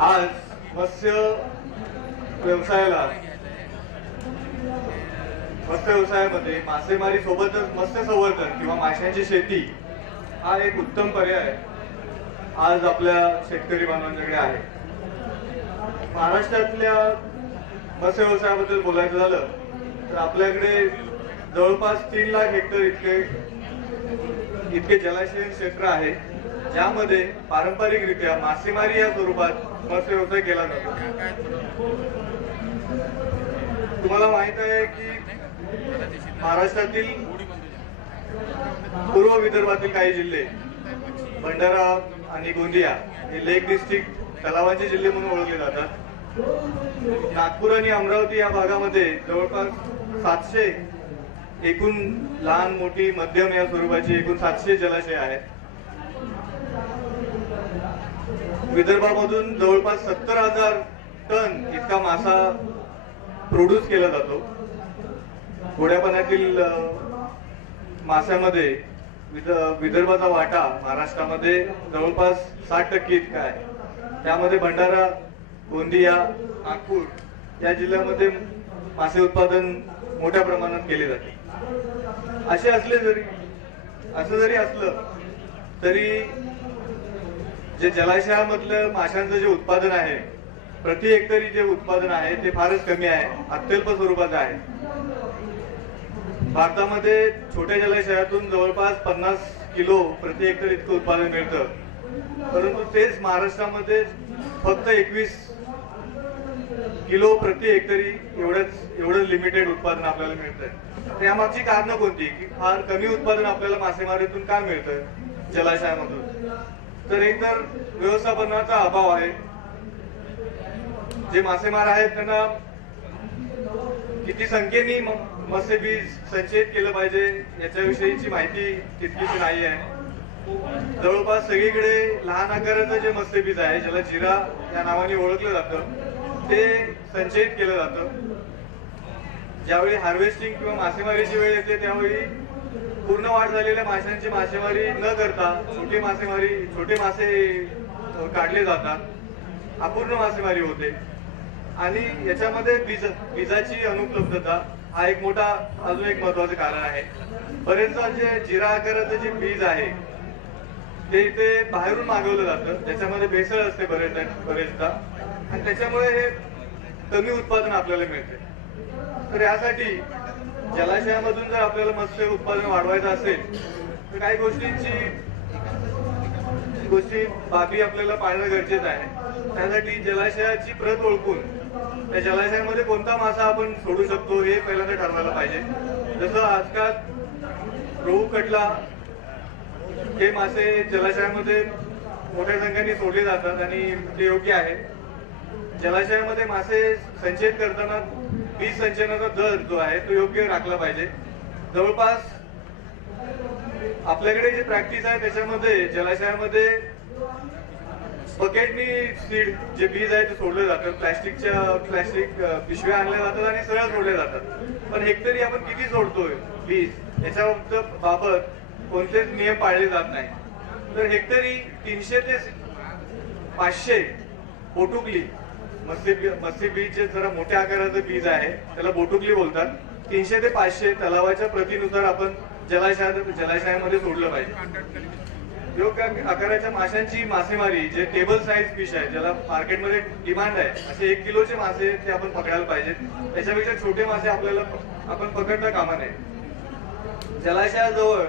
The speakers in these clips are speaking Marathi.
आज मत्स्य व्यवसायाला मत्स्य व्यवसायामध्ये मासेमारी सोबतच मत्स्य संवर्धन किंवा माशांची शेती हा एक उत्तम पर्याय आज आपल्या शेतकरी बांधवांकडे आहे. महाराष्ट्रातल्या मत्स्य व्यवसायाबद्दल बोलायचं झालं तर आपल्याकडे जवळपास 3 लाख हेक्टर इतके जलाशय क्षेत्र आहे, ज्यामध्ये पारंपरिकरित्या मासेमारी या स्वरूपात मत्स्य व्यवसाय केला जातो. तुम्हाला माहित आहे की महाराष्ट्रातील पूर्व विदर्भातील काही जिल्हे भंडारा आणि गोंदिया हे लेक डिस्ट्रिक्ट तलावांचे जिल्हे म्हणून ओळखले जातात. नागपूर आणि अमरावती या भागामध्ये जवळपास 700 एकूण लहान मोठी मध्यम या स्वरूपाची एकूण 700 जलाशय आहेत. विदर्भामधून जवळपास 70,000 टन इतका मासा प्रोड्यूस केला जातो. गोड्या पाण्यातील माशामध्ये विदर्भाचा वाटा महाराष्ट्रामध्ये जवळपास 60% इतका आहे. त्यामध्ये भंडारा, गोंदिया, नागपूर या जिल्ह्यामध्ये मासे उत्पादन मोठ्या प्रमाणात केले जाते. असं जरी असलं तरी जे जलाशयामधलं माशांचं जे उत्पादन आहे, प्रति हेक्टरी जे उत्पादन आहे ते फारच कमी आहे, अत्यल्प स्वरूपाचं आहे. भारतामध्ये छोट्या जलाशयातून जवळपास 50 किलो प्रति हेक्टर इतकं उत्पादन मिळतं, परंतु तेच महाराष्ट्रामध्ये फक्त 21 किलो प्रति हेक्टरी एवढं लिमिटेड उत्पादन आपल्याला मिळतंय. त्यामागची कारणं कोणती की फार कमी उत्पादन आपल्याला मासेमारीतून का मिळतं जलाशयामधून? तर एकतर व्यवस्थापनाचा अभाव आहे. जे मासेमार आहेत त्यांना किती संख्येने मत्स्यबीज संचयित केलं पाहिजे याच्याविषयीची माहिती तितकीशी नाही आहे. जवळपास सगळीकडे लहान आकाराचं जे मत्स्यबीज आहे, ज्याला जिरा या नावाने ओळखलं जातं, ते संचयित केलं जातं. ज्यावेळी हार्वेस्टिंग किंवा मासेमारीची वेळ येते त्यावेळी पूर्ण वाढ झालेल्या माशांची मासेमारी न करता छोटे मासे काढले जातात. अपूर्ण मासेमारी होते आणि याच्यामध्ये बीजाची अनुपलब्धता हा एक मोठा अजून एक महत्वाचं कारण आहे. बरेचदा जे जिरा आकाराचं जे बीज आहे ते इथे बाहेरून मागवलं जातं, त्याच्यामध्ये भेसळ असते बरेचदा आणि त्याच्यामुळे हे कमी उत्पादन आपल्याला मिळते. तर यासाठी जलाशयामधून जर आपल्याला मत्स्य उत्पादन वाढवायचं असेल तर काही बाबी आपल्याला पाळणं गरजेचं आहे. त्यासाठी जलाशयाची प्रत ओळखून त्या जलाशयामध्ये कोणता मासा आपण सोडू शकतो हे पहिल्यांदा ठरवायला पाहिजे. जसं आजकाल रोहू, कटला हे मासे जलाशयामध्ये मोठ्या संख्येने सोडले जातात आणि ते योग्य आहे. जलाशयामध्ये मासे संचयित करताना बीज संचयनाचा दर जो आहे तो योग्य राखला पाहिजे. जवळपास आपल्याकडे जे प्रॅक्टिस आहे त्याच्यामध्ये जलाशयामध्ये बकेटनी सीड जे बीज आहे ते सोडले जातात. प्लास्टिक पिशव्या आणल्या जातात आणि सरळ सोडले जातात. पण हेक्टरी आपण किती सोडतोय बीज याच्याबाबत कोणतेच नियम पाळले जात नाही. तर हेक्टरी 300 ते 500 बोटुकली मत्स्य बीज जे जरा मोठ्या आकाराचं बीज आहे त्याला बोटुकली बोलतात. 300 ते 500 तलावाच्या प्रतीनुसार आपण जलाशयामध्ये सोडलं पाहिजे. योग्य आकाराच्या माशांची मासेमारी जे टेबल साईज फिश आहे, ज्याला मार्केटमध्ये डिमांड आहे, असे 1 किलोचे मासे ते आपण पकडायला पाहिजेत. त्याच्यापेक्षा छोटे मासे आपण पकडता कामा नये. जलाशयाजवळ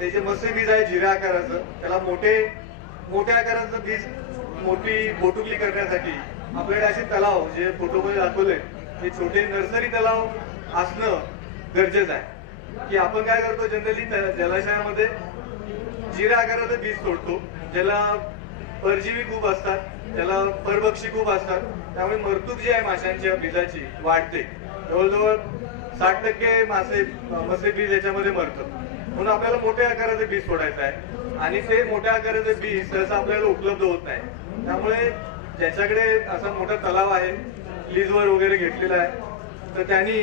ते जे मत्स्य बीज आहे जिऱ्या आकाराचं, त्याला मोठ्या आकाराचं बीज मोठी बोटुकली करण्यासाठी आपल्याकडे असे तलाव जे फोटोमध्ये दाखवले ते छोटे नर्सरी तलाव असणं गरजेचं आहे. की आपण काय करतो जनरली जलाशयामध्ये जिऱ्या आकाराचं बीज सोडतो, ज्याला परजीवी खूप असतात, त्याला परभक्षी खूप असतात, त्यामुळे मरतूक जी आहे माशांच्या बीजाची वाढते. जवळजवळ 60% मत्स्य बीज याच्यामध्ये मरतं. म्हणून आपल्याला मोठ्या आकाराचं बीज सोडायचं आहे आणि ते मोठ्या आकाराचं बीज सहसा आपल्याला उपलब्ध होत नाही. त्यामुळे ज्याच्याकडे असा मोठा तलाव आहे, लीजवर वगैरे घेतलेला आहे, तर त्यांनी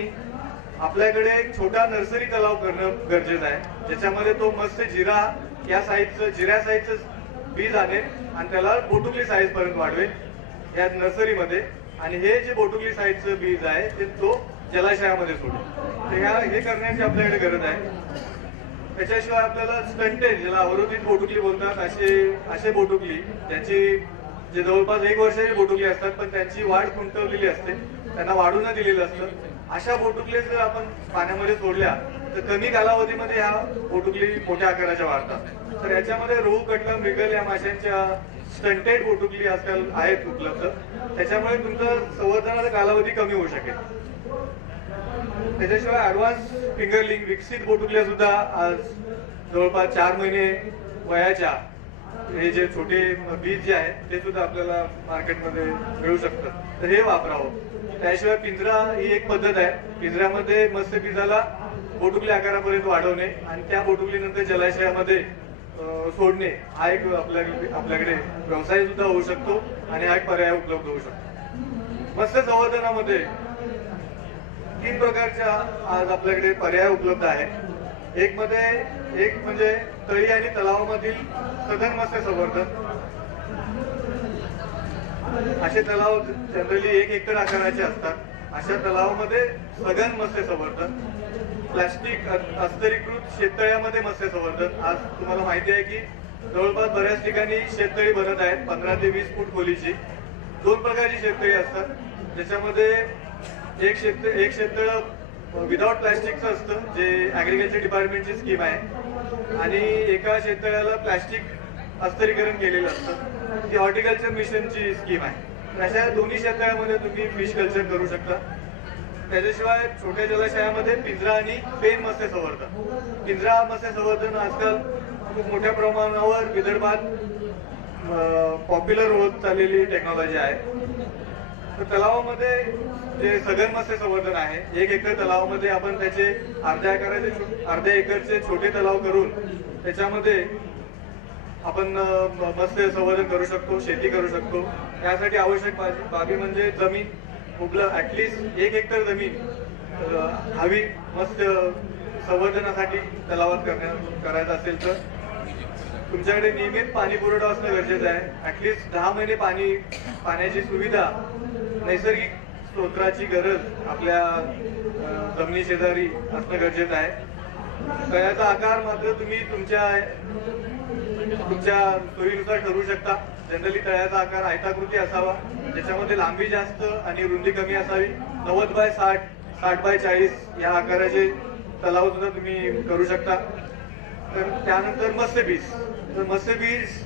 आपल्याकडे एक छोटा नर्सरी तलाव करणं गरजेचं आहे, ज्याच्यामध्ये तो मत्स्य जिऱ्या साईजचं बीज आणेल आणि त्याला बोटुकली साईज पर्यंत वाढवेल. या नर्सरीमध्ये, आणि हे जे बोटुकली साईजचं बीज आहे ते तो जलाशयामध्ये सोडेल. तर हे करण्याची आपल्याकडे गरज आहे. त्याच्याशिवाय आपल्याला स्टंटेज, ज्याला अवरोधित बोटुकली बोलतात, असे बोटुकली ज्याची जे जवळपास 1 वर्षाची बोटुकली असतात पण त्यांची वाढ खुंटवलेली असते, त्यांना वाढू न दिलेलं असतं, अशा बोटुकली जर आपण पाण्यामध्ये सोडल्या तर कमी कालावधीमध्ये ह्या बोटुकली मोठ्या आकाराच्या वाढतात. तर याच्यामध्ये रोहू, कटला, मृगल या माशांच्या स्टंटेड बोटुकली आजकाल आहेत उपलब्ध. त्याच्यामुळे तुमचं संवर्धनाचा कालावधी कमी होऊ शकेल. त्याच्याशिवाय ऍडव्हान्स फिंगरलिंग विकसित बोटुकल्या सुद्धा आज जवळपास 4 महिने वयाच्या हे जे छोटे बीज जे आहेत ते सुद्धा आपल्याला मार्केटमध्ये मिळू शकतं. तर हे वापरावं. त्याशिवाय पिंजरा ही एक पद्धत आहे. पिंजऱ्यामध्ये मत्स्य बीजाला बोटुकली आकारापर्यंत वाढवणे आणि त्या बोटुकलीनंतर जलाशयामध्ये सोडणे हा एक आपल्याकडे व्यवसाय सुद्धा होऊ शकतो आणि हा एक पर्याय उपलब्ध होऊ शकतो. मत्स्य संवर्धनामध्ये 3 प्रकारच्या आज आपल्याकडे पर्याय उपलब्ध आहेत. एक म्हणजे तळी आणि तलावामधील सघन मत्स्य संवर्धन. असे तलाव जनरली 1 हेक्टर आकाराचे असतात. अशा तलावामध्ये सघन मत्स्य संवर्धन. प्लास्टिक अस्तरीकृत शेततळ्यामध्ये मत्स्य संवर्धन. आज तुम्हाला माहिती आहे की जवळपास बऱ्याच ठिकाणी शेततळी बनत आहेत 15 ते 20 फूट खोलीची. 2 प्रकारची शेततळी असतात, ज्याच्यामध्ये एक शेततळ विदाउट प्लास्टिकचं असतं, जे ऍग्रिकल्चर डिपार्टमेंटची स्कीम आहे, आणि एका शेततळ्याला प्लास्टिक अस्तरीकरण केलेलं असतं, ती हॉर्टिकल्चर मिशनची स्कीम आहे. अशा दोन्ही शेततळ्यामध्ये तुम्ही फिश कल्चर करू शकता. त्याच्याशिवाय छोट्या जलाशयामध्ये पिंजरा आणि पेन मत्स्य संवर्धन. पिंजरा मत्स्य संवर्धन आजकाल खूप मोठ्या प्रमाणावर विदर्भात पॉप्युलर होत चाललेली टेक्नॉलॉजी आहे. तर तलावामध्ये जे सघन मत्स्य संवर्धन आहे, 1 हेक्टर तलावामध्ये आपण त्याचे अर्ध्या एकरचे छोटे तलाव करून त्याच्यामध्ये आपण मत्स्य संवर्धन करू शकतो, शेती करू शकतो. यासाठी आवश्यक बाबी म्हणजे जमीन उपलब्ध, ऍटलिस्ट 1 हेक्टर जमीन हवी मत्स्य संवर्धनासाठी तलावात करायचं असेल तर. तुमच्याकडे नियमित पाणी पुरवठा असणं गरजेचं आहे. ऍटलिस्ट 10 महिने पाण्याची सुविधा, नैसर्गिक स्तोत्राची गरज आपल्या जमिनी शेजारी असणं गरजेचं आहे. तळ्याचा आकार मात्र तुम्ही तुमच्या सोयीनुसार ठरवू शकता. जनरली तळ्याचा आकार आयताकृती असावा, ज्याच्यामध्ये लांबी जास्त आणि रुंदी कमी असावी. 90 बाय 60, 60 बाय 40 या आकाराचे तलाव सुद्धा तुम्ही करू शकता. तर त्यानंतर मत्स्यबीज. तर मत्स्यबीज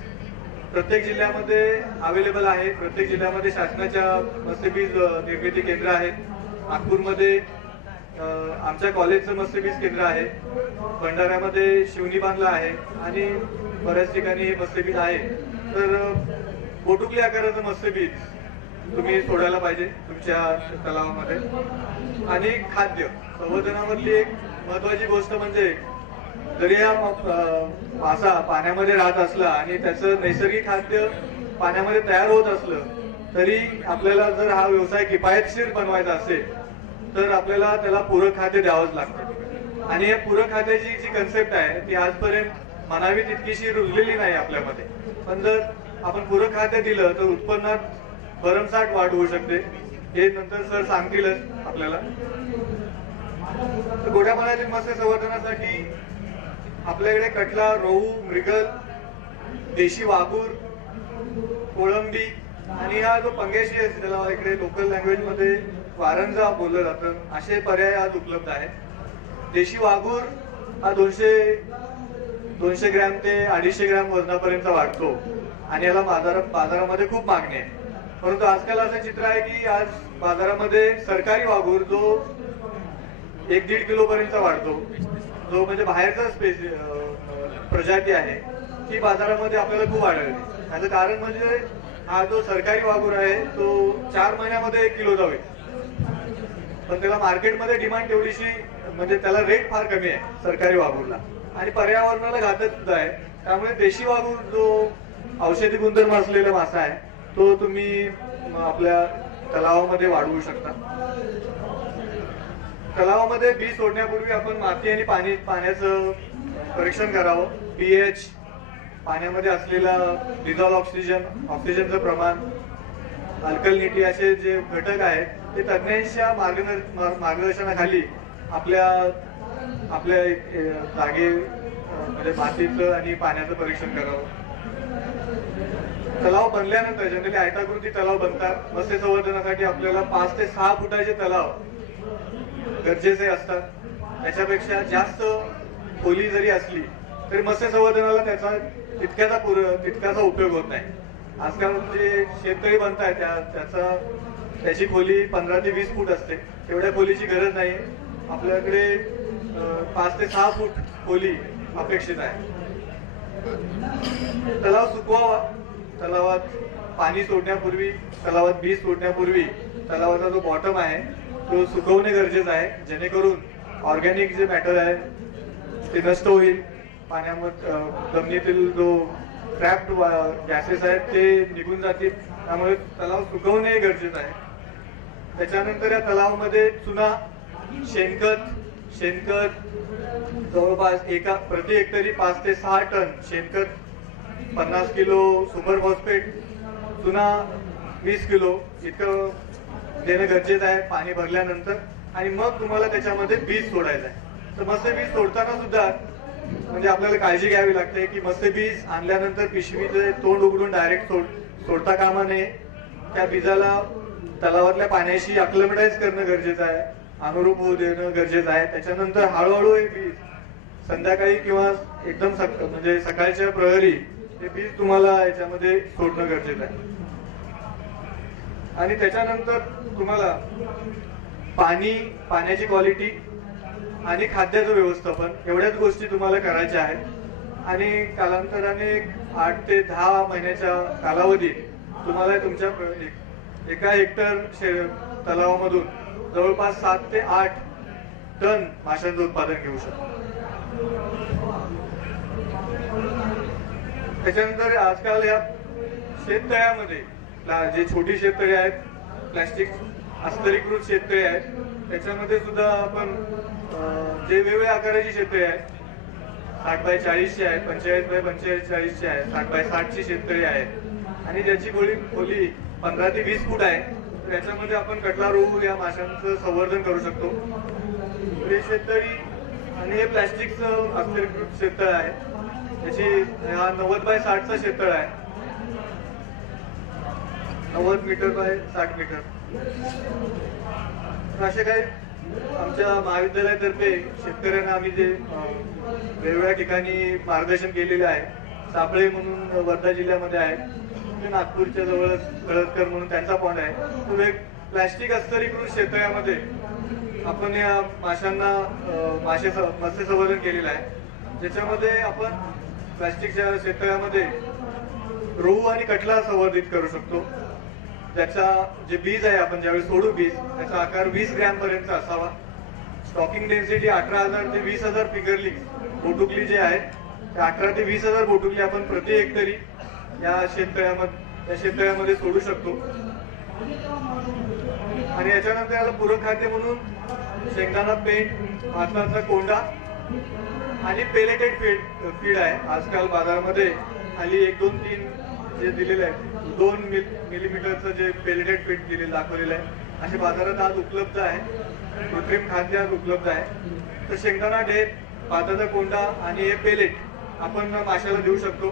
प्रत्येक जिल्ह्यामध्ये अवेलेबल आहे. प्रत्येक जिल्ह्यामध्ये शासनाच्या मत्स्यबीज निर्मिती केंद्र आहेत. नागपूरमध्ये आमच्या कॉलेजचं मत्स्यबीज केंद्र आहे. भंडाऱ्यामध्ये शिवनी बांधला आहे आणि बऱ्याच ठिकाणी हे मत्स्यबीज आहे. तर बोटुकली आकाराचं मत्स्यबीज तुम्ही सोडायला पाहिजे तुमच्या तलावामध्ये. आणि खाद्य संवर्धनामधली एक महत्वाची गोष्ट म्हणजे जरी हा मासा पाण्यामध्ये राहत असला आणि त्याचं नैसर्गिक खाद्य पाण्यामध्ये तयार होत असलं तरी आपल्याला जर हा व्यवसाय किफायतशीर बनवायचा असेल तर आपल्याला त्याला पूरक खाद्य द्यावंच लागतं. आणि या पूरक खाद्याची जी कन्सेप्ट आहे ती आजपर्यंत म्हणावी तितकीशी रुजलेली नाही आपल्यामध्ये. पण जर आपण पूरक खाद्य दिलं तर उत्पन्नात भरमसाठ वाढ होऊ शकते. हे नंतर सर सांगतीलच आपल्याला. गोड्या पाण्यातील मत्स्य संवर्धनासाठी आपल्याकडे कटला, रोहू, मृगल, देशी वाघूर, कोळंबी आणि हा जो पंगेशी आहे त्याला इकडे लोकल लँग्वेज मध्ये वारंजा बोललं जातं, असे पर्याय आज उपलब्ध आहेत. देशी वाघूर हा 200 ग्रॅम ते 250 ग्रॅम वजनापर्यंत वाढतो आणि याला बाजारामध्ये खूप मागणी आहे. परंतु आजकाल असं चित्र आहे की आज बाजारामध्ये सरकारी वाघूर जो 1-1.5 किलो पर्यंत वाढतो, जो म्हणजे बाहेरचा प्रजाती आहे, ती बाजारामध्ये आपल्याला खूप आढळते. याचं कारण म्हणजे हा जो सरकारी वाघूर आहे तो 4 महिन्यामध्ये 1 किलो जाईल, पण त्याला मार्केटमध्ये डिमांड तेवढीशी म्हणजे त्याला रेट फार कमी आहे सरकारी वाघूरला आणि पर्यावरणाला घातक सुद्धा आहे. त्यामुळे देशी वाघूर जो औषधी गुणधर्म असलेला मासा आहे तो तुम्ही आपल्या तलावामध्ये वाढवू शकता. तलावामध्ये बी सोडण्यापूर्वी आपण माती आणि पाण्याचं परीक्षण करावं. पीएच, पाण्यामध्ये असलेला डिझॉल्व ऑक्सिजनचं प्रमाण, अल्कलनिटी असे जे घटक आहेत ते तज्ञांच्या मार्गदर्शनाखाली आपल्या आपल्या जागे म्हणजे मातीचं आणि पाण्याचं परीक्षण करावं. तलाव बनल्यानंतर जनरली आयताकृती तलाव बनतात. मत्स्य संवर्धनासाठी आपल्याला 5 ते 6 फुटाचे तलाव गरजेचे असतात. त्याच्यापेक्षा जास्त खोली जरी असली तरी मत्स्य संवर्धनाला त्याचा तितक्याचा उपयोग होत नाही. आजकाल जे शेततळी बनताय त्याची खोली 15 ते 20 फूट असते. तेवढ्या खोलीची गरज नाही. आपल्याकडे 5 ते 6 फूट खोली अपेक्षित आहे. तलाव सुकवावा. तलावात पाणी सोडण्यापूर्वी, तलावात बीज सोडण्यापूर्वी तलावाचा जो बॉटम आहे तो सुकवणे गरजेचं आहे, जेणेकरून ऑर्गॅनिक जे मॅटर आहे ते नष्ट होईल. पाण्यामध्ये जमिनीतील जो ट्रॅप्ड गॅसेस आहेत ते निघून जातील. त्यामुळे तलाव सुकवणे गरजेचं आहे. त्याच्यानंतर या तलावामध्ये चुना, शेणखत जवळपास प्रति हेक्टरी 5 ते 6 टन शेणखत, 50 किलो सुपर फॉस्फेट, चुना 20 किलो इतकं देणं गरजेचं आहे पाणी भरल्यानंतर. आणि मग तुम्हाला त्याच्यामध्ये बीज सोडायचं आहे. तर मत्स्य बीज सोडताना सुद्धा म्हणजे आपल्याला काळजी घ्यावी लागते की मत्स्य बीज आणल्यानंतर पिशवीचे तोंड उघडून डायरेक्ट सोडता कामा नये. त्या बीजाला तलावातल्या पाण्याशी अक्लमटाईज करणं गरजेचं आहे, अनुरूप होऊ देणं गरजेचं आहे. त्याच्यानंतर हळूहळू हे बीज संध्याकाळी किंवा एकदम म्हणजे सकाळच्या प्रहरी हे बीज तुम्हाला याच्यामध्ये सोडणं गरजेचं आहे. आणि त्याच्यानंतर तुम्हाला पाण्याची क्वालिटी आणि खाद्याचं व्यवस्थापन एवढ्याच गोष्टी तुम्हाला करायच्या आहेत. आणि कालांतराने 8 ते 10 महिन्याच्या कालावधीत तुम्हाला तुमच्या एका हेक्टर तलावामधून जवळपास 7 ते 8 टन माशांचं उत्पादन घेऊ शकतो. त्याच्यानंतर आजकाल या शेततळ्यामध्ये जे छोटी शेततळी आहेत, प्लास्टिक अस्तरीकृत शेततळी आहेत, त्याच्यामध्ये सुद्धा आपण जे वेगवेगळ्या आकाराची शेततळी आहेत, 60 बाय 40ची आहेत, 45 बाय 45ची आहेत, 60 बाय 60ची शेततळी आहेत आणि ज्याची खोली 15 ते 20 फूट आहे. तर याच्यामध्ये आपण कटला रोहू या माशांचं संवर्धन करू शकतो. हे शेततळी आणि हे प्लास्टिकचं अस्तरीकृत शेततळ आहे. त्याची हा 90 बाय 60चा शेततळ आहे, 90 मीटर बाय 60 मीटर. असे काही आमच्या महाविद्यालयातर्फे शेतकऱ्यांना आम्ही जे वेगवेगळ्या ठिकाणी मार्गदर्शन केलेले आहे. सापळे म्हणून वर्धा जिल्ह्यामध्ये आहे, नागपूरच्या जवळच कळसकर म्हणून त्यांचा पॉइंट आहे. तो एक प्लास्टिक अस्तरीकृत शेततळ्यामध्ये आपण या माशांना मत्स्य संवर्धन केलेलं आहे. ज्याच्यामध्ये आपण प्लास्टिकच्या शेततळ्यामध्ये रोहू आणि कटला संवर्धित करू शकतो. त्याचा जे बीज आहे आपण ज्यावेळी सोडू बीज त्याचा आकार 20 ग्रॅम पर्यंत असावा. स्टॉकिंग डेन्सिटी 18,000 ते 20,000 फिगरली बोटुकली जे आहेत ते 18 ते 20,000 बोटुकली आपण प्रति हेक्टरी या शेततळ्यामध्ये सोडू शकतो. आणि याच्यानंतर याला पूरक खाद्य म्हणून शेंगदाणा पेंट, भाताचा कोंडा आणि पेलेटेड फीड आहे. आजकाल बाजारामध्ये खाली 1, 2, 3 जे दिलेलं आहे 2 मिलीमीटरचं जे पेलेटेड फीड दाखवलेलं आहे असे बाजारात आज उपलब्ध आहे. कृत्रिम खाद्य आज उपलब्ध आहे. तर शेंगदाणा ढेप, भाताचा कोंडा आणि हे पेलेट आपण माशाला देऊ शकतो.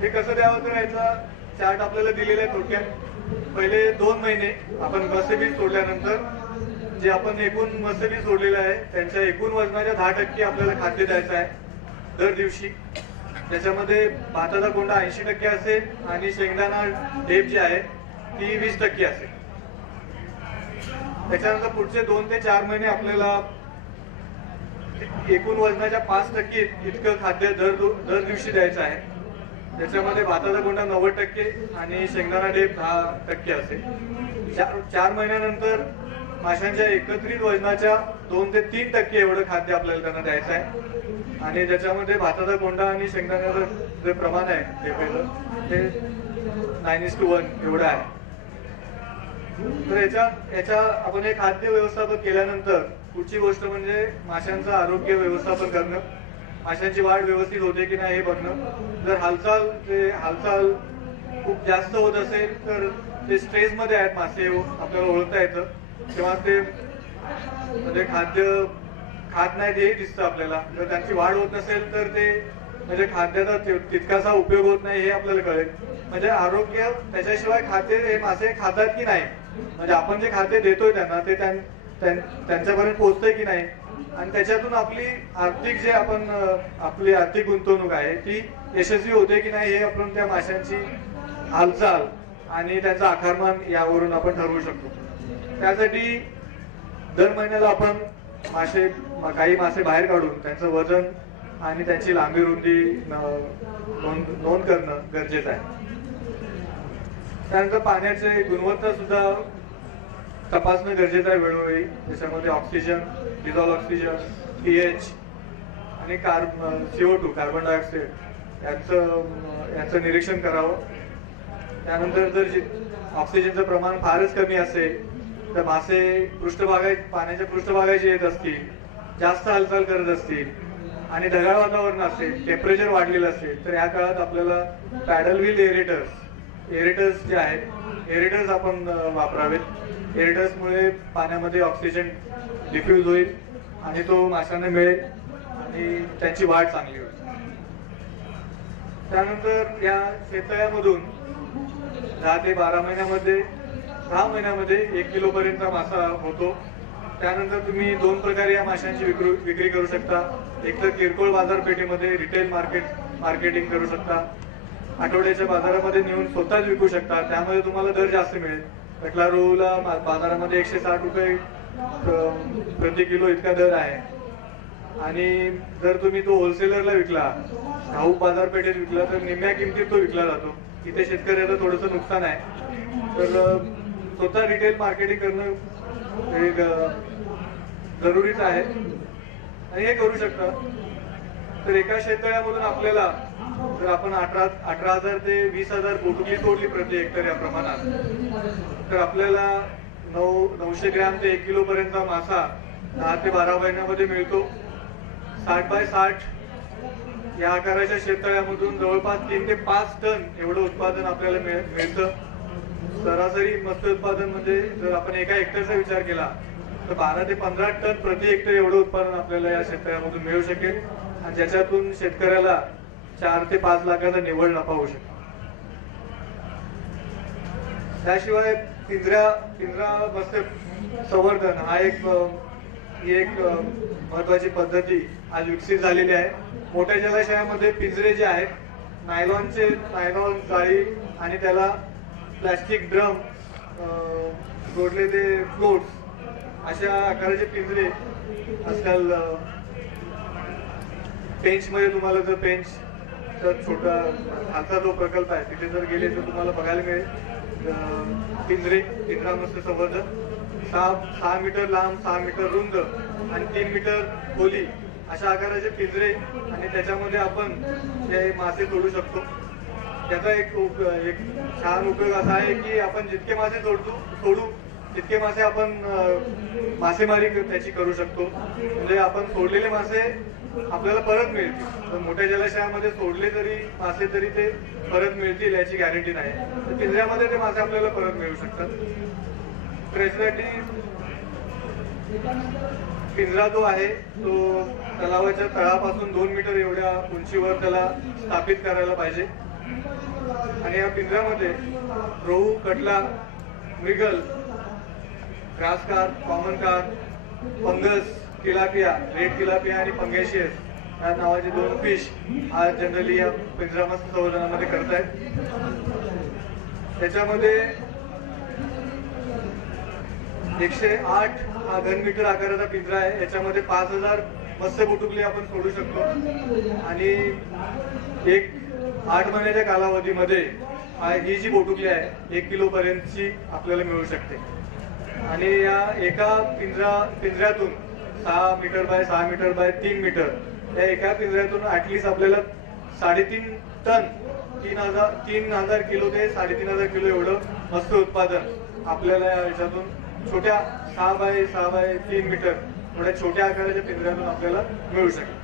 हे कसं द्यावं तर याचा चार्ट आपल्याला दिलेला आहे. थोडक्यात पहिले 2 महिने आपण मत्स्य बीज सोडल्यानंतर जे आपण एकूण मत्स्य बीज सोडलेलं आहे त्यांच्या एकूण वजनाच्या 10% आपल्याला खाद्य द्यायचं आहे दर दिवशी. त्याच्यामध्ये भाताचा कोंडा 80% असेल आणि शेंगदाणा ढेप जी आहे ती 20% असेल. त्याच्यानंतर पुढचे 2 ते 4 महिने आपल्याला एकूण वजनाच्या 5% इतकं खाद्य दर दिवशी द्यायचं आहे. त्याच्यामध्ये भाताचा कोंडा 90% आणि शेंगदाणा ढेप 10% असेल. 4 महिन्यानंतर माशांच्या एकत्रित वजनाच्या 2 ते 3% एवढं खाद्य आपल्याला त्यांना द्यायचं आहे. आणि त्याच्यामध्ये भाताचा कोंडा आणि शेंगदाण्याचं जे प्रमाण आहे ते 9:1 एवढं आहे. तर याच्या आपण हे खाद्य व्यवस्थापन केल्यानंतर पुढची गोष्ट म्हणजे माशांचं आरोग्य व्यवस्थापन करणं, माशांची वाढ व्यवस्थित होते की नाही हे बघणं. जर हालचाल खूप जास्त होत असेल तर ते स्ट्रेसमध्ये आहेत मासे आपल्याला ओळखता येतं, किंवा ते म्हणजे खाद्य खात नाही हे दिसतं आपल्याला. जर त्यांची वाढ होत नसेल तर ते म्हणजे खाद्याचा तितकासा उपयोग होत नाही हे आपल्याला कळेल. म्हणजे आरोग्य त्याच्याशिवाय खाते हे मासे खातात की नाही, म्हणजे आपण जे खाते देतोय त्यांना ते त्यांच्यापर्यंत पोहोचतंय की नाही, आणि त्याच्यातून आपली आर्थिक जे आपण आपली आर्थिक गुंतवणूक आहे ती यशस्वी होते की नाही हे आपण त्या माशांची हालचाल आणि त्यांचं आकारमान यावरून आपण ठरवू शकतो. त्यासाठी दर महिन्याला आपण काही मासे बाहेर काढून त्यांचं वजन आणि त्यांची लांबी रुंदी नोंद करणं गरजेचं आहे. त्यानंतर पाण्याची गुणवत्ता सुद्धा तपासणं गरजेचं आहे वेळोवेळी. त्याच्यामध्ये ऑक्सिजन, डिझॉल्व ऑक्सिजन, पीएच आणि CO2 कार्बन डायऑक्साईड यांचं निरीक्षण करावं. त्यानंतर जर ऑक्सिजनचं प्रमाण फारच कमी असेल तर मासे पाण्याच्या पृष्ठभागाशी येत असतील, जास्त हालचाल करत असतील आणि ढगाळ वातावरण असेल, टेम्परेचर वाढलेलं असेल तर या काळात आपल्याला पॅडल व्हील एरेटर्स जे आहेत एरेटर्स आपण वापरावेत. एरेटर्समुळे पाण्यामध्ये ऑक्सिजन डिफ्यूज होईल आणि तो माशांना मिळेल आणि त्यांची वाढ चांगली होईल. त्यानंतर या शेततळ्यामधून 10 ते 12 महिन्यामध्ये 6 महिन्यामध्ये 1 किलो पर्यंत मासा होतो. त्यानंतर तुम्ही 2 प्रकारे या माशांची विक्री करू शकता. एक तर किरकोळ बाजारपेठेमध्ये रिटेल मार्केटिंग करू शकता, आठवड्याच्या बाजारामध्ये नेऊन स्वतःच विकू शकता, त्यामध्ये तुम्हाला दर जास्त मिळेल. कटला रोहूला बाजारामध्ये 160 रुपये प्रति किलो इतका दर आहे, आणि जर तुम्ही तो होलसेलरला विकला, घाऊक बाजारपेठेत विकला तर निम्म्या किमतीत तो विकला जातो. इथे शेतकऱ्याचं थोडंसं नुकसान आहे. तर स्वतः रिटेल मार्केटिंग करणं एक जरुरीच आहे आणि हे करू शकता. तर एका शेततळ्यामधून आपल्याला जर आपण 18,000 ते 20,000 पोटुकली सोडली प्रति हेक्टर या प्रमाणात तर आपल्याला 900 ग्रॅम ते 1 किलो पर्यंत मासा 10 ते 12 महिन्यामध्ये मिळतो. 60 बाय 60 या आकाराच्या शेततळ्यामधून जवळपास 3 ते 5 टन एवढं उत्पादन आपल्याला मिळतं. सरासरी मत्स्य उत्पादन म्हणजे जर आपण एका हेक्टरचा विचार केला तर 12 ते 15 टन प्रति हेक्टर एवढं उत्पादन आपल्याला या शेततळ्यामधून मिळू शकेल, आणि ज्याच्यातून शेतकऱ्याला 4 ते 5 लाखाचा निव्वळ नफा होऊ शकतो. त्याशिवाय पिंजरा मत्स्य संवर्धन हा एक महत्वाची पद्धती आज विकसित झालेली आहे. मोठ्या जलाशयामध्ये पिंजरे जे आहेत नायलॉन जाळी आणि त्याला प्लास्टिक ड्रम जोडले ते फ्लोट्स अशा आकाराचे पिंजरे आजकाल पेंच मध्ये तुम्हाला जर पेंच छोटा आजचा जो प्रकल्प आहे तिथे जर गेले तर तुम्हाला बघायला मिळेल पिंजरा मत्स्य संवर्धन 6 मीटर लांब, 6 मीटर रुंद आणि 3 मीटर खोली अशा आकाराचे पिंजरे, आणि त्याच्यामध्ये आपण हे मासे सोडू शकतो. त्याचा एक छान उपयोग असा आहे की आपण जितके मासे सोडू तितके मासे आपण मासेमारी त्याची करू शकतो. म्हणजे आपण सोडलेले मासे आपल्याला परत मिळतील. तर मोठ्या जलाशयामध्ये सोडले तरी मासे तरी ते परत मिळतील याची गॅरंटी नाही. तर पिंजऱ्यामध्ये ते मासे आपल्याला परत मिळू शकतात. तर यासाठी पिंजरा जो आहे तो तलावाच्या तळापासून 2 मीटर एवढ्या उंचीवर त्याला स्थापित करायला पाहिजे. आणि या पिंजऱ्यामध्ये rohu, catla, mrigal, grass carp, common carp, fungus, tilapia, red tilapia आणि पंगेशियस या नावाचे 2 फिश आज जनरली या पिंजरा मत्स्य संवर्धनामध्ये करतायत. त्याच्यामध्ये 108 हा घनमीटर आकाराचा पिंजरा आहे. याच्यामध्ये 5000 मत्स्य बुटुकली आपण सोडू शकतो, आणि 8 महिन्याच्या कालावधीमध्ये ही जी बोटुकली आहे 1 किलो पर्यंतची आपल्याला मिळू शकते. आणि या एका पिंजऱ्यातून 6 metre by 6 metre by 3 metre या एका पिंजऱ्यातून ऍटलिस्ट आपल्याला 3.5 टन 3,000 किलो ते 3,500 किलो एवढं मत्स्य उत्पादन आपल्याला याच्यातून छोट्या 6 बाय 3 मीटर एवढ्या छोट्या आकाराच्या पिंजऱ्यातून आपल्याला मिळू शकेल.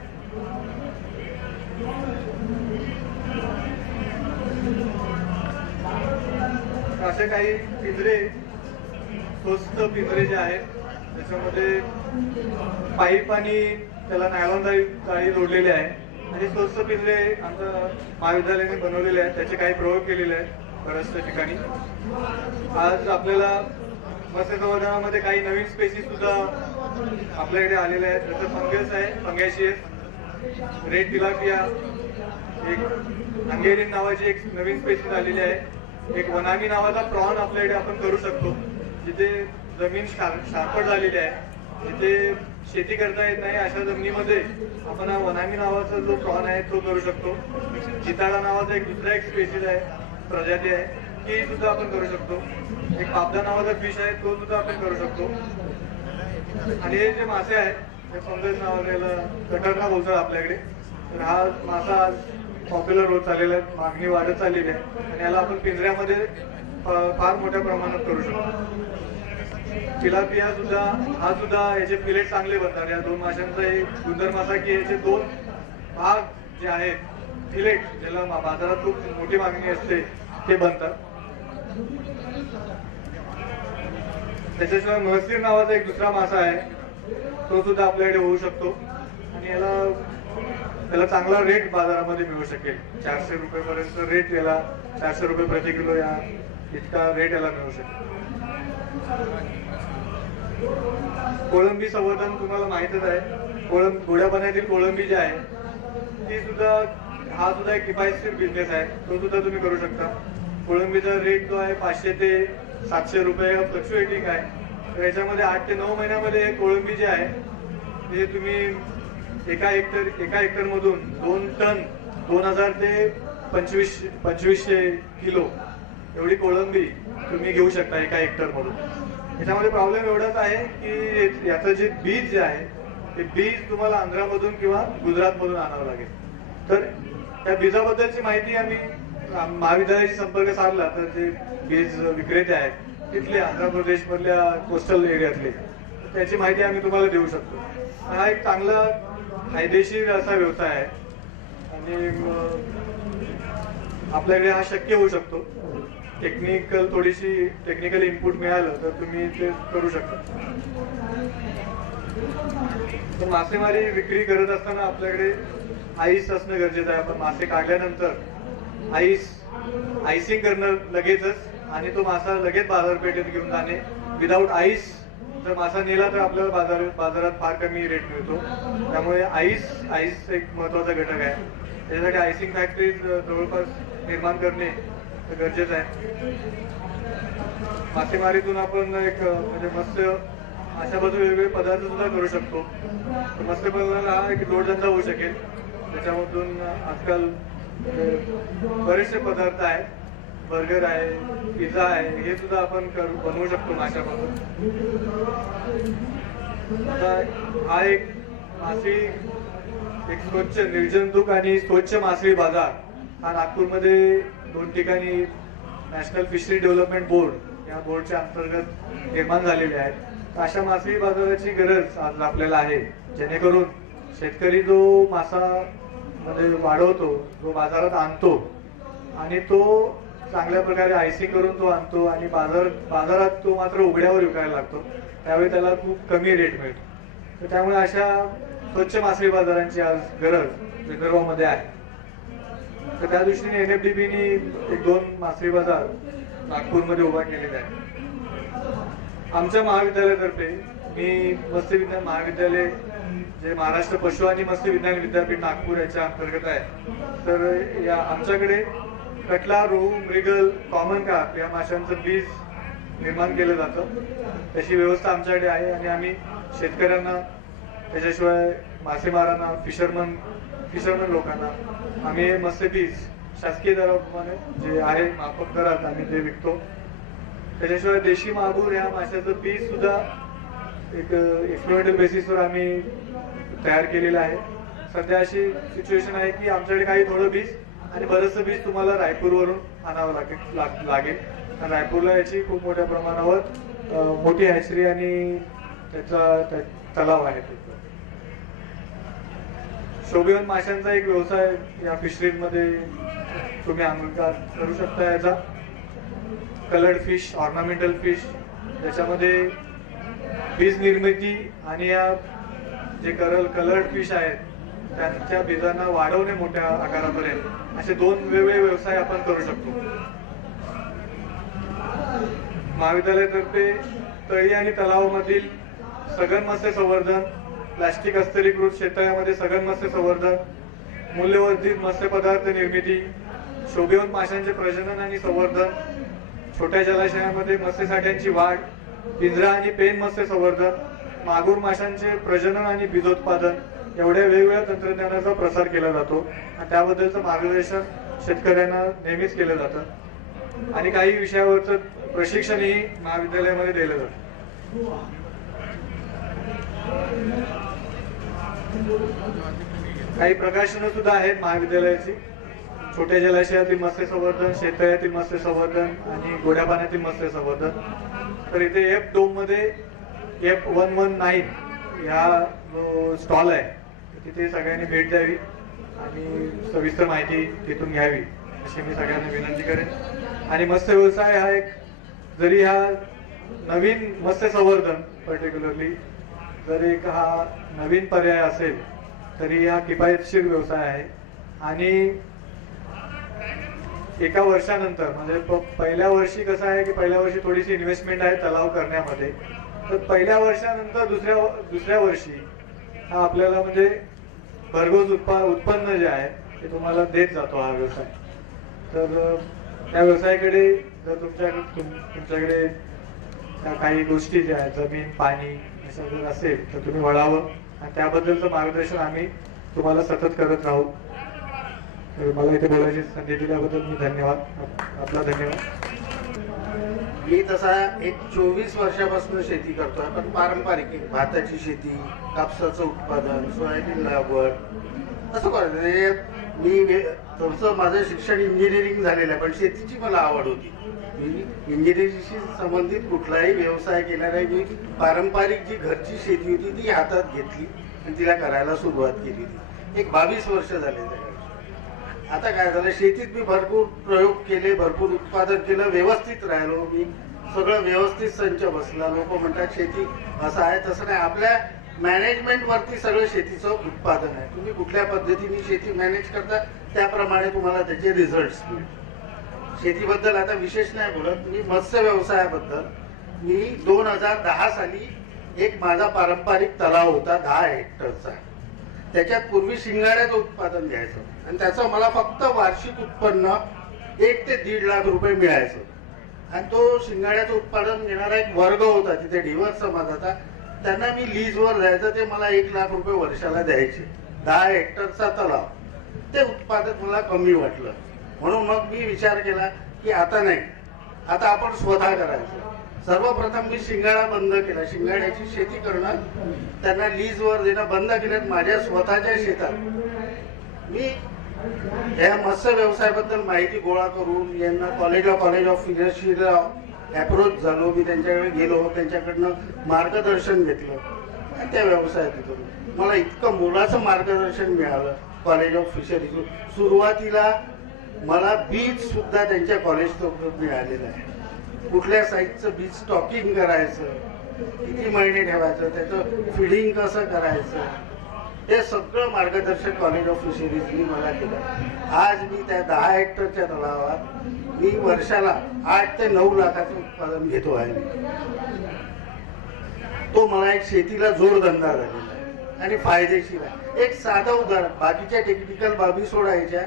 असे काही पिंजरे, स्वस्त पिंजरे जे आहेत त्याच्यामध्ये पाईप आणि त्याला नायलॉन जाळी जोडलेली आहे आणि स्वस्त पिंजरे आमच्या महाविद्यालयाने बनवलेले आहेत. त्याचे काही प्रयोग केलेले आहेत बऱ्याचशा ठिकाणी. आज आपल्याला मत्स्य संवर्धनामध्ये काही नवीन स्पेसीस सुद्धा आपल्याकडे आलेले आहेत. जसं फंगस आहे, फंगॅशियस, रेड टिलापिया, एक हंगेरियन नावाची एक नवीन स्पेसीस आलेली आहे. एक वनामी नावाचा प्रॉन आपल्याकडे आपण करू शकतो. जिथे जमीन शारपट झालेली आहे, जिथे शेती करता येत नाही अशा जमिनीमध्ये आपण हा वनामी नावाचा जो प्रॉन आहे तो करू शकतो. चिताडा नावाचा एक दुसरा एक स्पेसीस आहे, प्रजाती आहे, ती सुद्धा आपण करू शकतो. एक पापदा नावाचा फिश आहे, तो सुद्धा आपण करू शकतो. आणि हे जे मासे आहेत ते फंगस नावाला कटरना बोलतात आपल्याकडे. तर हा मासा पॉप्युलर होत चाललेला आहे, मागणी वाढत चाललेली आहे आणि याला आपण पिंजऱ्यामध्ये फार मोठ्या प्रमाणात करू शकतो. तिलापिया सुद्धा, हा सुद्धा याचे फिलेट चांगले बनतात. या दोन माशांचा एक गुणधर्म असा की याचे दोन भाग जे आहेत फिलेट, ज्याला बाजारात खूप मोठी मागणी असते, ते बनतात. त्याच्याशिवाय महसीर नावाचा एक दुसरा मासा आहे, तो सुद्धा आपल्याकडे होऊ शकतो आणि याला चांगला रेट बाजारामध्ये मिळू शकेल. 400 रुपयेपर्यंत रेट याला, 400 रुपये प्रति किलो या इतका रेट याला मिळू शकेल. कोळंबी संवर्धन तुम्हाला माहितच आहे. गोड्या पाण्यातील कोळंबी जी आहे ती सुद्धा, हा सुद्धा एक किफायतशीर बिझनेस आहे, तो सुद्धा तुम्ही करू शकता. कोळंबीचा रेट जो आहे 500 ते 700 रुपये फ्लक्च्युएटिंग आहे. तर याच्यामध्ये 8 ते 9 महिन्यामध्ये हे कोळंबी जे आहे ते तुम्ही एका हेक्टर मधून 2 टन 2000 ते 2500 किलो एवढी कोळंबी तुम्ही घेऊ शकता एका हेक्टर मधून. याच्यामध्ये प्रॉब्लेम एवढाच आहे की याचं जे बीज जे आहे ते बीज तुम्हाला आंध्रामधून किंवा गुजरातमधून आणावं लागेल. तर त्या बीजाबद्दलची माहिती आम्ही महाविद्यालयाशी संपर्क साधला तर जे बीज विक्रेते आहेत तिथले आंध्र प्रदेश मधल्या कोस्टल एरियातले, त्याची माहिती आम्ही तुम्हाला देऊ शकतो. हा एक चांगला फायदेशीर असा व्यवसाय आहे आणि आपल्याकडे हा शक्य होऊ शकतो. थोडीशी टेक्निकल इनपुट मिळालं तर तुम्ही ते करू शकता. तर मासेमारी विक्री करत असताना आपल्याकडे आईस असणं गरजेचं आहे. आपण मासे काढल्यानंतर आईसिंग करणं लगेचच आणि तो मासा लगेच बाजारपेठेत घेऊन जाणे. विदाऊट आईस जर मासा नेला तर आपल्याला बाजारात फार कमी रेट मिळतो. त्यामुळे आईस एक महत्वाचा घटक आहे. त्याच्यासाठी आयसिंग फॅक्टरीज जवळपास निर्माण करणे गरजेचं आहे. मासेमारीतून आपण एक म्हणजे मत्स्य अशापासून वेगवेगळे पदार्थ सुद्धा करू शकतो. मत्स्यपालनाला हा एक जोडधंदा होऊ शकेल. त्याच्यामधून आजकाल बरेचसे पदार्थ आहेत, बर्गर आहे, पिझ्झा आहे, हे सुद्धा आपण बनवू शकतो माशापासून. आता हा एक मासळी, एक स्वच्छ, निर्जंतुक आणि स्वच्छ मासळी बाजार हा नागपूरमध्ये 2 ठिकाणी नॅशनल फिशरी डेव्हलपमेंट बोर्ड या बोर्डच्या अंतर्गत निर्माण झालेले आहेत. अशा मासळी बाजाराची गरज आज आपल्याला आहे, जेणेकरून शेतकरी जो मासा मध्ये वाढवतो, जो बाजारात आणतो आणि तो चांगल्या प्रकारे आयसिंग करून तो आणतो आणि बाजारात तो मात्र उघड्यावर विकायला लागतो, त्यावेळी त्याला खूप कमी रेट मिळतो. तर त्यामुळे अशा स्वच्छ मासळी बाजारांची आज गरज विदर्भामध्ये आहे. तर त्या दृष्टीने NFDB-नी 1-2 मासळी बाजार नागपूरमध्ये उभा केलेले आहे. आमच्या महाविद्यालयातर्फे, मी मत्स्य विज्ञान महाविद्यालय जे महाराष्ट्र पशु आणि मत्स्य विज्ञान विद्यापीठ नागपूर याच्या अंतर्गत आहे, तर या आमच्याकडे कटला, रोहू, मृगल, कॉमन कार्प या माशांचं बीज निर्माण केलं जातं. त्याची व्यवस्था आमच्याकडे आहे आणि आम्ही शेतकऱ्यांना, त्याच्याशिवाय मासेमारांना, फिशरमन लोकांना आम्ही मत्स्य बीज शासकीय दराप्रमाणे जे आहे माफक दरात आम्ही ते विकतो. त्याच्याशिवाय देशी मागूर या माशाचं बीज सुद्धा एक एक्सपेरिमेंटल बेसिसवर आम्ही तयार केलेलं आहे. सध्या अशी सिच्युएशन आहे की आमच्याकडे काही थोडं बीज आणि बरंचसं बीज तुम्हाला रायपूरवरून आणावं लागेल. कारण रायपूरला याची खूप मोठ्या प्रमाणावर मोठी हॅचरी आणि त्याचा तलाव आहे. शोभिवन माशांचा एक व्यवसाय या फिशरीजमध्ये तुम्ही अंगीकार करू शकता. याचा कलर्ड फिश, ऑर्नामेंटल फिश, त्याच्यामध्ये बीज निर्मिती आणि या जे कलर्ड फिश आहेत त्यांच्या बीजांना वाढवणे मोठ्या आकारापर्यंत, असे 2 वेगवेगळे व्यवसाय आपण करू शकतो. महाविद्यालयातर्फे तळी आणि तलावामधील सघन मत्स्य संवर्धन, प्लास्टिक अस्तरीकृत शेततळ्यामध्ये सघन मत्स्य संवर्धन, मूल्यवर्धित मत्स्य पदार्थ निर्मिती, शोभिवंत माशांचे प्रजनन आणि संवर्धन, छोट्या जलाशयामध्ये मत्स्यसाठ्यांची वाढ, पिंजरा आणि पेन मत्स्य संवर्धन, मागूर माशांचे प्रजनन आणि बीजोत्पादन, एवढ्या वेगवेगळ्या तंत्रज्ञानाचा प्रसार केला जातो आणि त्याबद्दलचं मार्गदर्शन शेतकऱ्यांना नेहमीच केलं जातं आणि काही विषयावरचं प्रशिक्षणही महाविद्यालयामध्ये दिलं जातं. काही प्रकाशनं सुद्धा आहेत महाविद्यालयाची. छोट्या जलाशयातील मत्स्य संवर्धन, शेततळ्यातील मत्स्य संवर्धन आणि गोड्या पाण्यातील मत्स्य संवर्धन. तर इथे F2 मध्ये F119 ह्या जो स्टॉल आहे तिथे सगळ्यांनी भेट द्यावी आणि सविस्तर माहिती तिथून घ्यावी अशी मी सगळ्यांना विनंती करेन. आणि मत्स्य व्यवसाय हा एक, जरी हा नवीन मत्स्य संवर्धन पर्टिक्युलरली जर एक हा नवीन पर्याय असेल तरी हा किफायतशीर व्यवसाय आहे. आणि एका वर्षानंतर म्हणजे पहिल्या वर्षी कसं आहे की पहिल्या वर्षी थोडीशी इन्व्हेस्टमेंट आहे तलाव करण्यामध्ये, तर पहिल्या वर्षानंतर दुसऱ्या वर्षी हा आपल्याला म्हणजे भरघोस उत्पन्न जे आहे ते तुम्हाला देत जातो हा व्यवसाय. तर त्या व्यवसायाकडे जर तुमच्याकडे काही गोष्टी ज्या आहेत, जमीन, पाणी असं जर असेल तर तुम्ही वळावं आणि त्याबद्दलचं मार्गदर्शन आम्ही तुम्हाला सतत करत राहू. मला इथे बोलायची संधी दिल्याबद्दल मी धन्यवाद. आपला धन्यवाद. मी तसा एक 24 वर्षापासून शेती करतोय, पण पारंपरिक भाताची शेती, कापसाचं उत्पादन, सोयाबीन लागवड असं करतो. मी थोडंसं माझं शिक्षण इंजिनिअरिंग झालेलं आहे, पण शेतीची मला आवड होती. मी इंजिनिअरिंगशी संबंधित कुठलाही व्यवसाय केला नाही. मी पारंपरिक जी घरची शेती होती ती हातात घेतली आणि तिला करायला सुरुवात केली होती. एक 22 वर्ष झाले. आता काय झालं, शेतीत मी भरपूर प्रयोग केले, भरपूर उत्पादन केलं, व्यवस्थित राहिलो. मी सगळं व्यवस्थित संच बसला. लोक म्हणतात शेती असं आहे तसं नाही. आपल्या मॅनेजमेंटवरती सगळं शेतीचं उत्पादन आहे. तुम्ही कुठल्या पद्धतीने शेती मॅनेज करता त्याप्रमाणे तुम्हाला त्याचे रिझल्ट्स मिळतात. शेतीबद्दल आता विशेष नाही बोलत. मी मत्स्य व्यवसायाबद्दल मी 2010 साली एक माझा पारंपरिक तलाव होता 10 हेक्टरचा. त्याच्यात पूर्वी शिंगाड्याचं उत्पादन घ्यायचं आणि त्याचं मला फक्त वार्षिक उत्पन्न 1 ते 1.5 लाख रुपये मिळायचं. आणि तो शिंगाड्याचं उत्पादन घेणारा एक वर्ग होता तिथे ढिवर समाजाचा. त्यांना मी लीजवर द्यायचं, ते मला 1 लाख रुपये वर्षाला द्यायचे. 10 हेक्टरचा तलाव. ते उत्पादन मला कमी वाटलं, म्हणून मग मी विचार केला की आता नाही, आता आपण स्वतः करायचं. सर्वप्रथम मी शिंगाडा बंद केला. शिंगाड्याची शेती करणं, त्यांना लीजवर देणं बंद केलं. माझ्या स्वतःच्या शेतात मी या मत्स्य व्यवसायाबद्दल माहिती गोळा करून यांना कॉलेज ऑफ फिशरीजला अप्रोच झालो. मी त्यांच्याकडे गेलो, त्यांच्याकडनं मार्गदर्शन घेतलं आणि त्या व्यवसायात येतो. मला इतकं मोलाचं मार्गदर्शन मिळालं कॉलेज ऑफ फिशरीज. सुरुवातीला मला बीज सुद्धा त्यांच्या कॉलेजतर्फे मिळालेलं आहे. कुठल्या साईजचं बीज स्टॉकिंग करायचं, किती महिने ठेवायचं, त्याचं फिडिंग कसं करायचं, हे सगळं मार्गदर्शन कॉलेज ऑफ फिशरीजनी मला केलं. आज मी त्या 10 हेक्टरच्या तलावात मी वर्षाला 8 ते 9 लाखाचं उत्पादन घेतो आहे. तो मला एक शेतीला जोडधंदा झालेला आहे आणि फायदेशीर आहे. एक साधं उदाहरण, बाकीच्या टेक्निकल बाबी सोडायच्या,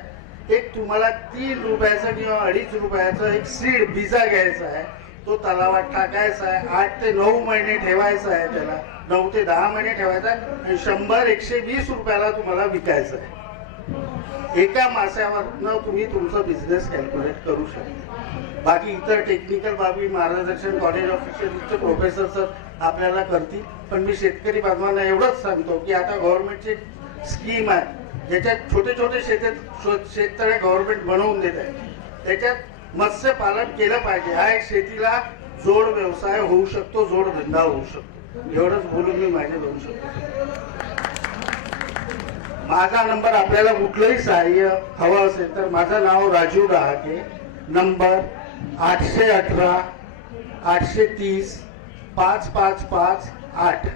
एक तुम्हाला 3 रुपयाचं किंवा 2.5 रुपयाचं एक सीड बिजा घ्यायचा आहे. तो तलावात टाकायचा आहे, 8 ते 9 महिने ठेवायचा आहे. त्याला 9 ते 10 महिने ठेवायचा आहे आणि 100-120 रुपयाला तुम्हाला विकायचं आहे. एका मास्यावरनं तुम्ही तुमचं बिझनेस कॅल्क्युलेट करू शकता. बाकी इतर टेक्निकल बाबी मार्गदर्शन कॉलेज ऑफ फिशरीजचे प्रोफेसर सर आपल्याला करतील. पण मी शेतकरी बांधवांना एवढंच सांगतो की आता गव्हर्नमेंटची स्कीम आहे, ज्याच्यात छोटे छोटे शेततळे गव्हर्नमेंट बनवून देत आहे. त्याच्यात मत्स्यपालन केलं पाहिजे. हा एक शेतीला जोड व्यवसाय होऊ शकतो, जोडधंदा होऊ शकतो. एवढंच बोलून मी माझे 2 शब्द. माझा नंबर, आपल्याला कुठलंही सहाय्य हवं असेल तर माझं नाव राजू डहाके, नंबर 818 830 5558